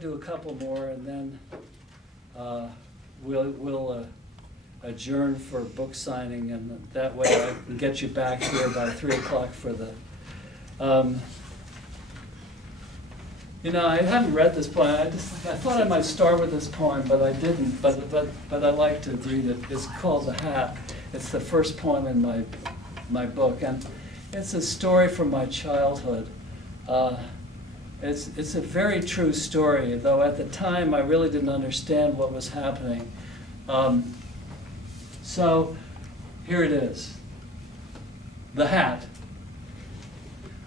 do a couple more, and then we'll adjourn for book signing, and that way I can get you back here by 3 o'clock for the. You know, I haven't read this poem. I thought I might start with this poem, but I didn't. But I like to read it. It's called The Hat. It's the first poem in my book, and it's a story from my childhood. It's a very true story, though at the time I really didn't understand what was happening. So here it is. The Hat.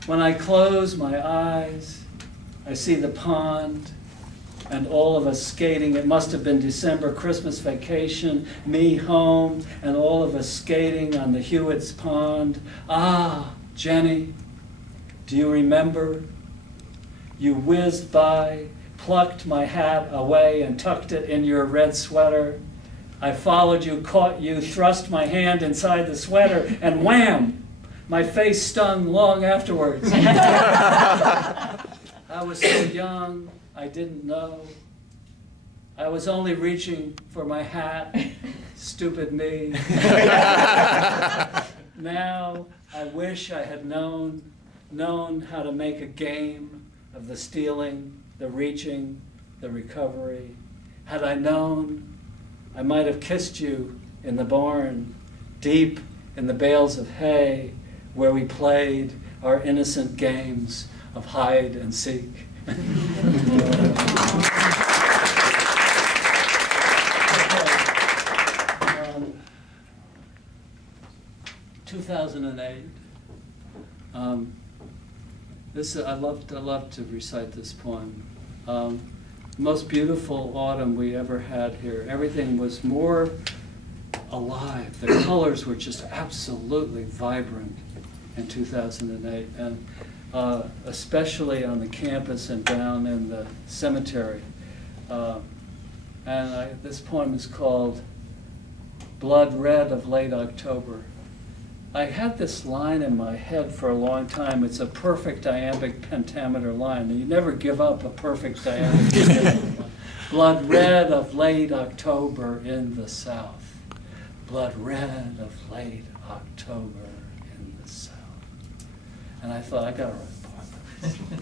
When I close my eyes, I see the pond and all of us skating. It must have been December, Christmas vacation, me home, and all of us skating on the Hewitt's pond. Ah, Jenny, do you remember? You whizzed by, plucked my hat away and tucked it in your red sweater. I followed you, caught you, thrust my hand inside the sweater, and wham! My face stung long afterwards. I was so young, I didn't know. I was only reaching for my hat, stupid me. Now, I wish I had known how to make a game of the stealing, the reaching, the recovery. Had I known, I might have kissed you in the barn, deep in the bales of hay, where we played our innocent games of hide and seek. 2008. I love to recite this poem. Most beautiful autumn we ever had here. Everything was more alive. The colors were just absolutely vibrant in 2008, and especially on the campus and down in the cemetery. This poem is called Blood Red of Late October. I had this line in my head for a long time. It's a perfect iambic pentameter line, and you never give up a perfect iambic pentameter line. Blood red of late October in the South. Blood red of late October in the South. And I thought, I gotta write a poem.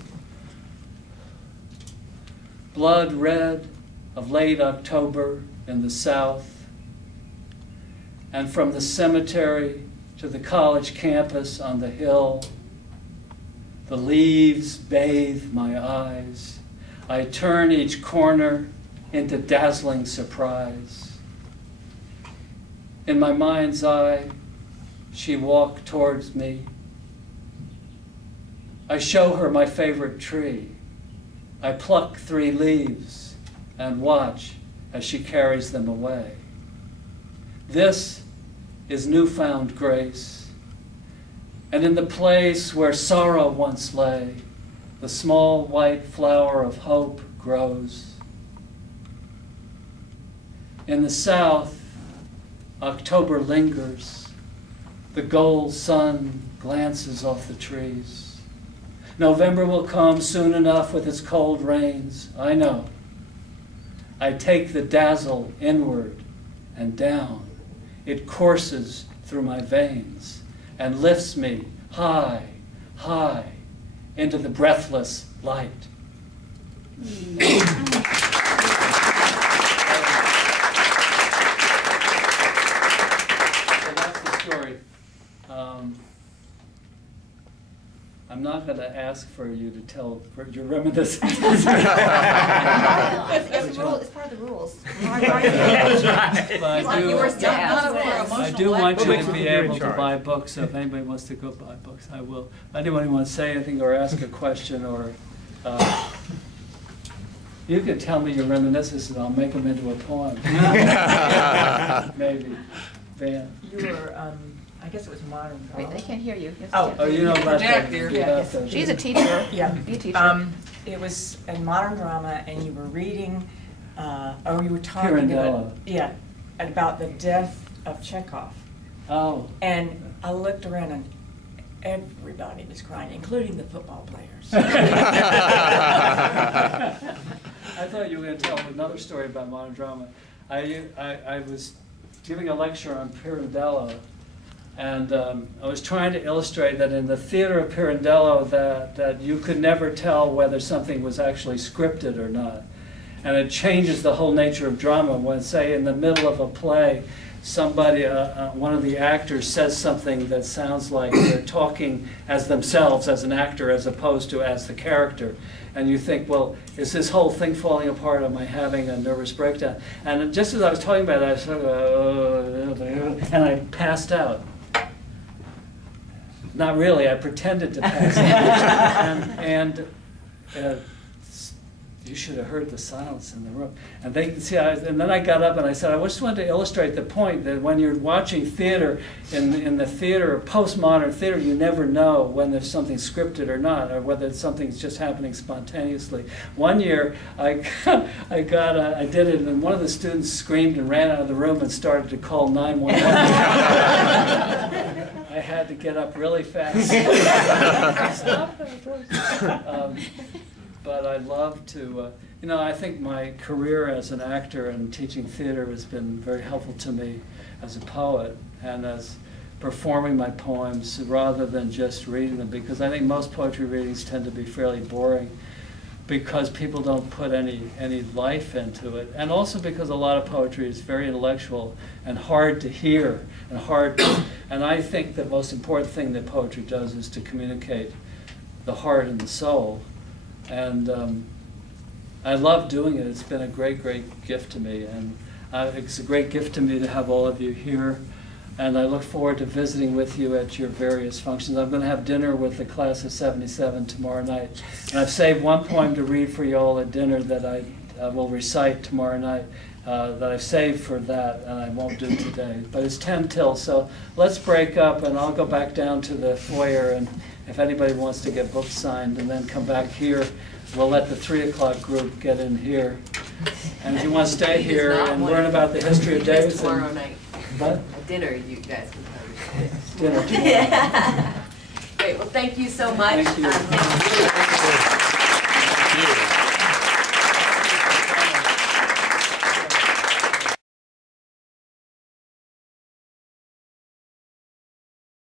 Blood red of late October in the South, and from the cemetery to the college campus on the hill, the leaves bathe my eyes. I turn each corner into dazzling surprise. In my mind's eye, she walked towards me. I show her my favorite tree. I pluck 3 leaves and watch as she carries them away. This is newfound grace, and in the place where sorrow once lay, the small white flower of hope grows. In the South, October lingers. The gold sun glances off the trees. November will come soon enough with its cold rains, I know. I take the dazzle inward and down. It courses through my veins and lifts me high, high into the breathless light. So that's the story. I'm not going to ask for you to tell your reminiscences. It's part of the rules. I do want you to be able to buy books, so if anybody wants to go buy books, I will. Anyone want to say anything or ask a question, or you can tell me your reminiscences and I'll make them into a poem. Maybe. Van. You were, I guess it was modern drama. Wait, they can't hear you. Oh, you know about that. Yeah. She's a teacher. Yeah. Be a teacher. It was a modern drama, and you were reading, or you were talking about the death of Chekhov. Oh. And I looked around, and everybody was crying, including the football players. I thought you were going to tell another story about modern drama. I was giving a lecture on Pirandello, and I was trying to illustrate that in the theater of Pirandello that you could never tell whether something was actually scripted or not. And it changes the whole nature of drama when, say, in the middle of a play, somebody, one of the actors says something that sounds like they're talking as themselves, as an actor, as opposed to as the character. And you think, well, is this whole thing falling apart? Am I having a nervous breakdown? And just as I was talking about it, I sort of, and I passed out. Not really, I pretended to pass out. and you should have heard the silence in the room. And they see, and then I got up and I said, I just wanted to illustrate the point that when you're watching theater, in the theater, postmodern theater, you never know when there's something scripted or not, or whether something's just happening spontaneously. One year, I did it, and one of the students screamed and ran out of the room and started to call 911. I had to get up really fast. Stop that. But I love to, I think my career as an actor and teaching theater has been very helpful to me as a poet and as performing my poems rather than just reading them, because I think most poetry readings tend to be fairly boring because people don't put any life into it, and also because a lot of poetry is very intellectual and hard to hear and I think the most important thing that poetry does is to communicate the heart and the soul. And I love doing it. It's been a great, great gift to me. And it's a great gift to me to have all of you here. And I look forward to visiting with you at your various functions. I'm going to have dinner with the class of '77 tomorrow night. And I've saved one poem to read for you all at dinner that I will recite tomorrow night, that I've saved for that, and I won't do today. But it's 10 till, so let's break up, and I'll go back down to the foyer, and if anybody wants to get books signed, and then come back here, we'll let the 3 o'clock group get in here. And if you want to stay here and learn about the history of Davidson. Tomorrow night. What? At dinner, you guys can come. Dinner tomorrow. Yeah. Great, well, thank you so much. Thank you. Thank you.